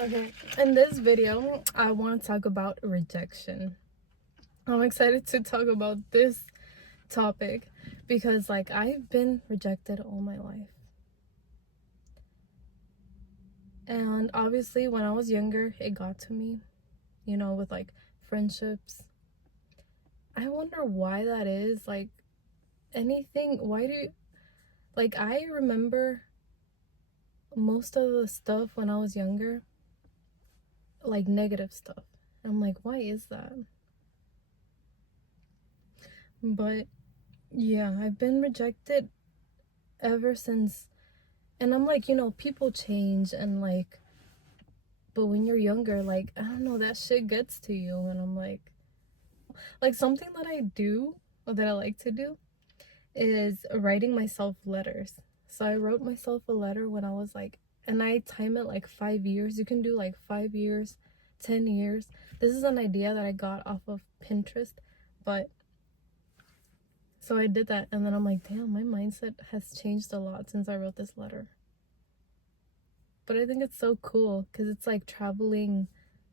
Okay, in this video, I want to talk about rejection. I'm excited to talk about this topic because, like, I've been rejected all my life. And obviously, when I was younger, it got to me, with like friendships. I wonder why that is. Like, I remember most of the stuff when I was younger, like negative stuff. I'm like, why is that? But yeah, I've been rejected ever since. And I'm like, people change and like, but when you're younger, like, I don't know, that shit gets to you. And I'm like something that I do, or that I like to do, is writing myself letters. So I wrote myself a letter when I was like, and I time it like 5 years. You can do like 5 years, 10 years. This is an idea that I got off of Pinterest, but so I did that, and then I'm like, damn, my mindset has changed a lot since I wrote this letter. But I think it's so cool because it's like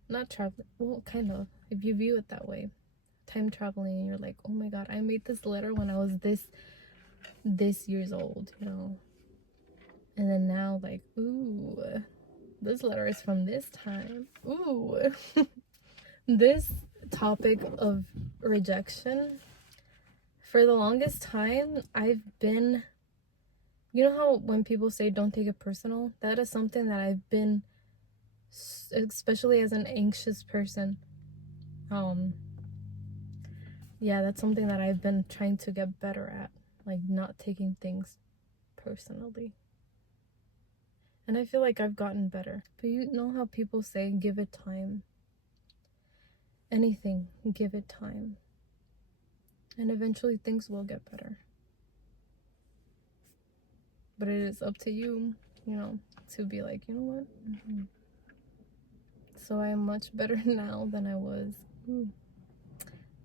not traveling, well, kind of, if you view it that way, time traveling, and you're like, oh my god, I made this letter when I was this years old, and then now, like, ooh, this letter is from this time. Ooh. This topic of rejection, for the longest time, I've been, how when people say don't take it personal, that is something that I've been, especially as an anxious person. Yeah, that's something that I've been trying to get better at, like not taking things personally. And I feel like I've gotten better. But you know how people say, give it time. Anything, give it time. And eventually things will get better. But it is up to you, to be like, you know what? So I am much better now than I was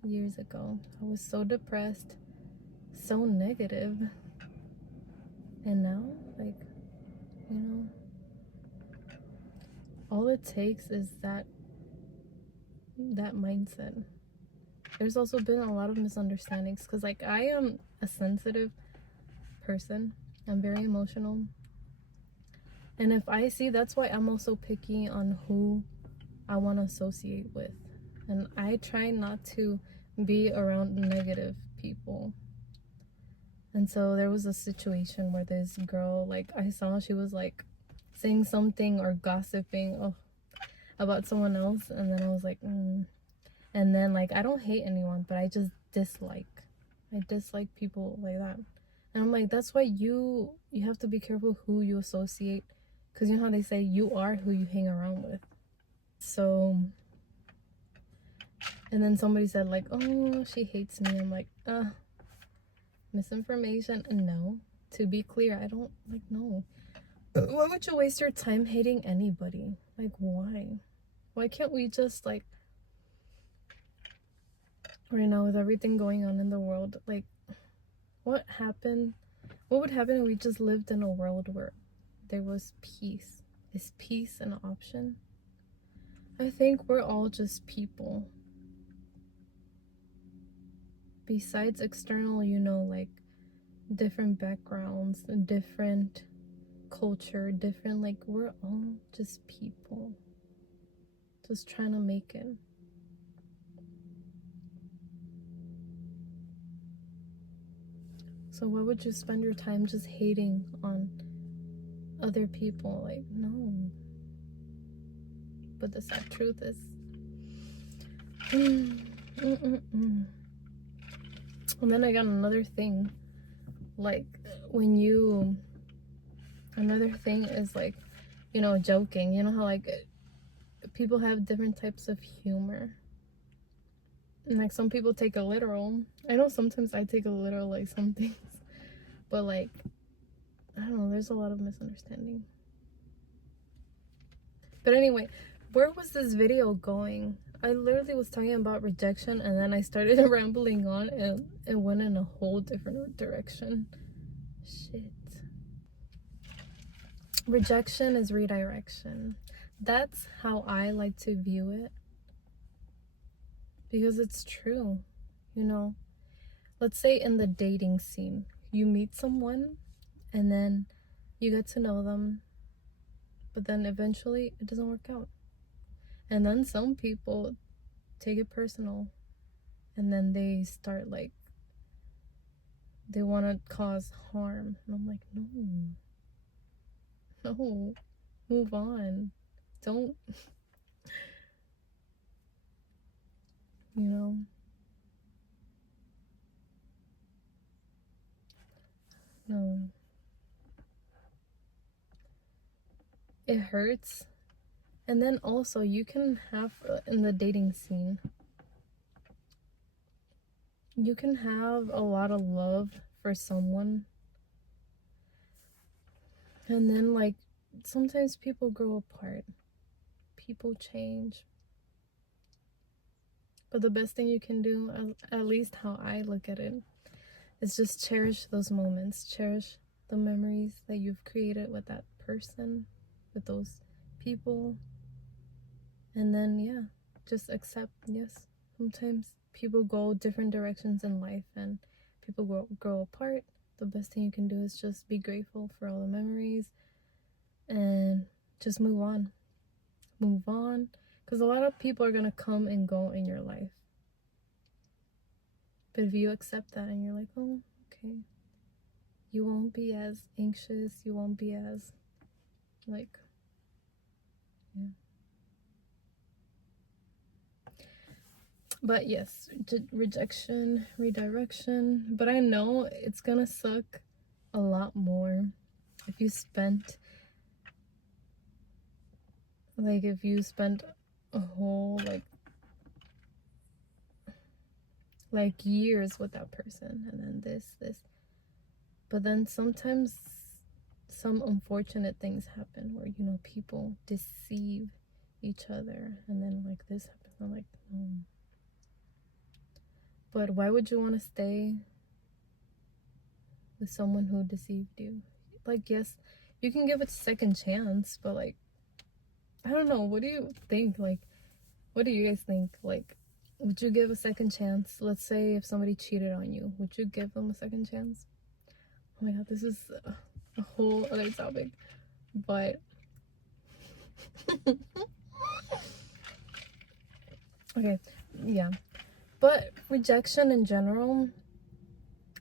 years ago. I was so depressed, so negative. And now, like, all it takes is that mindset. There's also been a lot of misunderstandings because, like, I am a sensitive person. I'm very emotional. And if I see, that's why I'm also picky on who I want to associate with. And I try not to be around negative people. And so there was a situation where this girl, like, I saw she was like saying something or gossiping about someone else, and then I was like, and then, like, I don't hate anyone, but I just dislike people like that. And I'm like, that's why you have to be careful who you associate, because you know how they say you are who you hang around with. So, and then somebody said, like, oh, she hates me. I'm like, misinformation. And no, to be clear, I don't, like, no. Why would you waste your time hating anybody? Like, why can't we just, like, right now, with everything going on in the world, like, what would happen if we just lived in a world where there was peace? Is peace an option? I think we're all just people. Besides external, like, different backgrounds, different culture, different, like, we're all just people. Just trying to make it. So why would you spend your time just hating on other people? Like, no. But the sad truth is, and then I got another thing. Like, another thing is, like, joking. You know how, like, people have different types of humor. And, like, some people take it literal. I know sometimes I take it literal, like, some things. But, like, I don't know, there's a lot of misunderstanding. But anyway, where was this video going? I literally was talking about rejection, and then I started rambling on, and it went in a whole different direction. Shit. Rejection is redirection. That's how I like to view it, because it's true. You know, let's say in the dating scene, you meet someone and then you get to know them, but then eventually it doesn't work out. And then some people take it personal, and then they start like, they want to cause harm. And I'm like, no, move on. Don't, you know, no. It hurts. And then also, you can have in the dating scene, you can have a lot of love for someone, and then like sometimes people grow apart, people change. But the best thing you can do, at least how I look at it, is just cherish those moments, cherish the memories that you've created with that person, with those people. And then, yeah, just accept, yes, sometimes people go different directions in life and people grow apart. The best thing you can do is just be grateful for all the memories and just move on. Move on. Because a lot of people are going to come and go in your life. But if you accept that and you're like, oh, okay, you won't be as anxious, you won't be as, like, yeah. But yes, rejection, redirection. But I know it's gonna suck a lot more if you spent, like, if you spent a whole, like years with that person, and then this. But then sometimes some unfortunate things happen where, you know, people deceive each other, and then like this happens. I'm like, no. But why would you want to stay with someone who deceived you? Like, yes, you can give it a second chance, but like, I don't know. What do you think? Like, what do you guys think? Like, would you give a second chance? Let's say if somebody cheated on you, would you give them a second chance? Oh my god, this is a whole other topic. But okay, yeah. But rejection in general,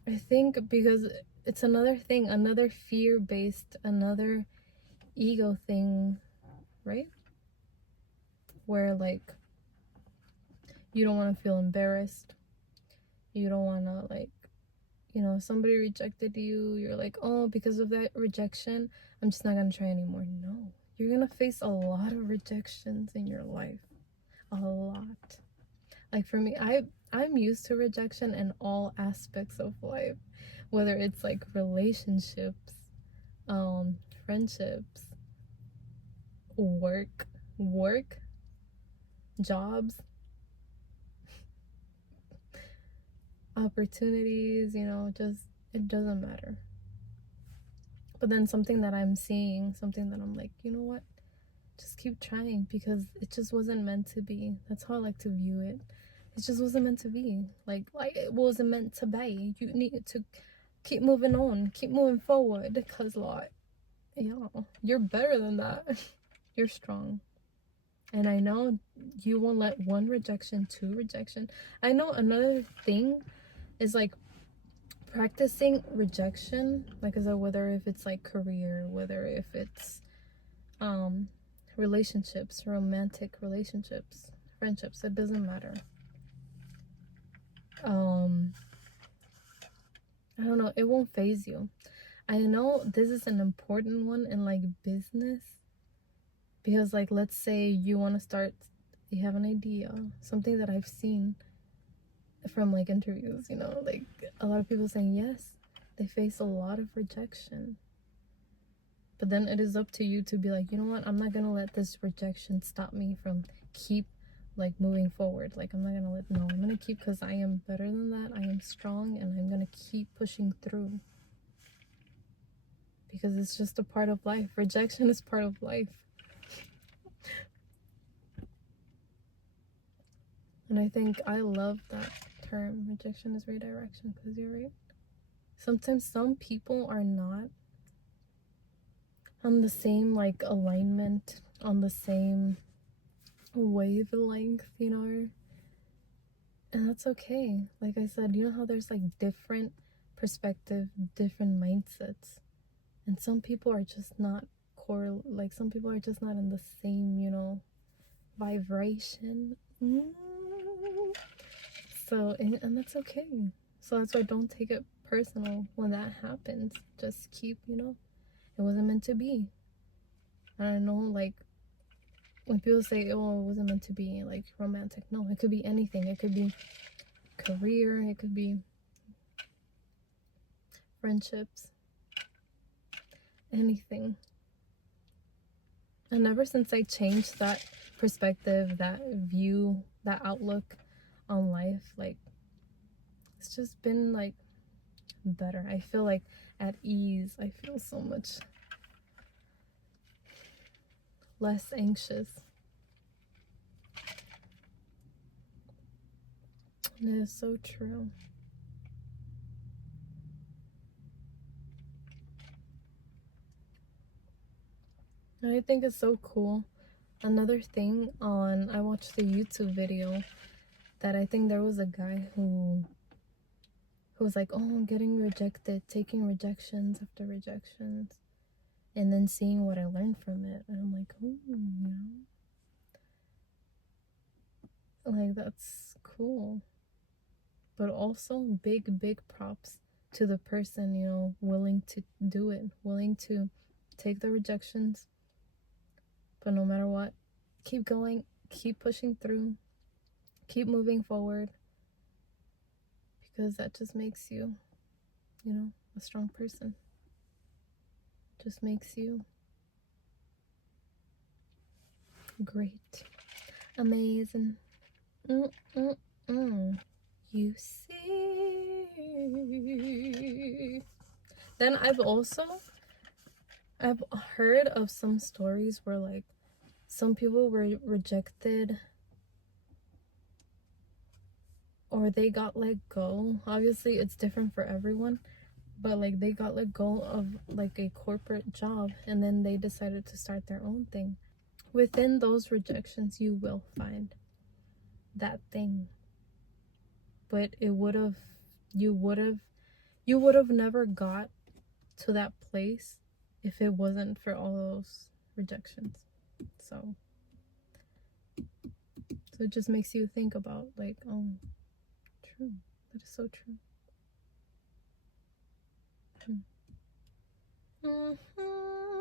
I think, because it's another thing, another fear-based, another ego thing, right? Where like you don't want to feel embarrassed. You don't want to, like, you know, somebody rejected you, you're like, oh, because of that rejection, I'm just not gonna try anymore. No, you're gonna face a lot of rejections in your life. A lot. Like for me, I'm used to rejection in all aspects of life, whether it's like relationships, friendships, work, jobs, opportunities, you know, just, it doesn't matter. But then something that I'm seeing, something that I'm like, you know what? Just keep trying, because it just wasn't meant to be. That's how I like to view it. It just wasn't meant to be. Like it wasn't meant to be. You need to keep moving on, keep moving forward, because like, yeah, you're better than that. You're strong. And I know you won't let one rejection, two rejection. I know another thing is like practicing rejection, like, is whether if it's like career, whether if it's relationships, romantic relationships, friendships, it doesn't matter. I don't know, it won't phase you. I know this is an important one in like business, because like, let's say you want to start, you have an idea, something that I've seen from like interviews, you know, like a lot of people saying yes, they face a lot of rejection. But then it is up to you to be like, you know what, I'm not gonna let this rejection stop me from keep like moving forward. Like, I'm not gonna let, no, I'm gonna keep, because I am better than that, I am strong, and I'm gonna keep pushing through, because it's just a part of life. Rejection is part of life. And I think I love that term, rejection is redirection, because you're right. Sometimes some people are not on the same like alignment, on the same wavelength, you know, and that's okay. Like I said, you know how there's like different perspective, different mindsets, and some people are just not like some people are just not in the same, you know, vibration. So and that's okay. So that's why don't take it personal when that happens. Just keep, you know, it wasn't meant to be. I don't know, like when people say, oh, it wasn't meant to be like romantic. No, it could be anything. It could be career, it could be friendships, anything. And ever since I changed that perspective, that view, that outlook on life, like it's just been like better. I feel like at ease. I feel so much less anxious. And it is so true. And I think it's so cool. Another thing I watched a YouTube video that I think there was a guy who was like, oh, I'm getting rejected, taking rejections after rejections, and then seeing what I learned from it. And I'm like, oh, you know, like that's cool. But also big props to the person, you know, willing to do it, willing to take the rejections. But no matter what, keep going, keep pushing through, keep moving forward, because that just makes you, you know, a strong person. Just makes you great, amazing. You see. Then I've heard of some stories where like some people were rejected or they got let go. Obviously it's different for everyone, but like they got let go of like a corporate job and then they decided to start their own thing. Within those rejections you will find that thing, but you would have never got to that place if it wasn't for all those rejections. So it just makes you think about like, oh, true, that is so true.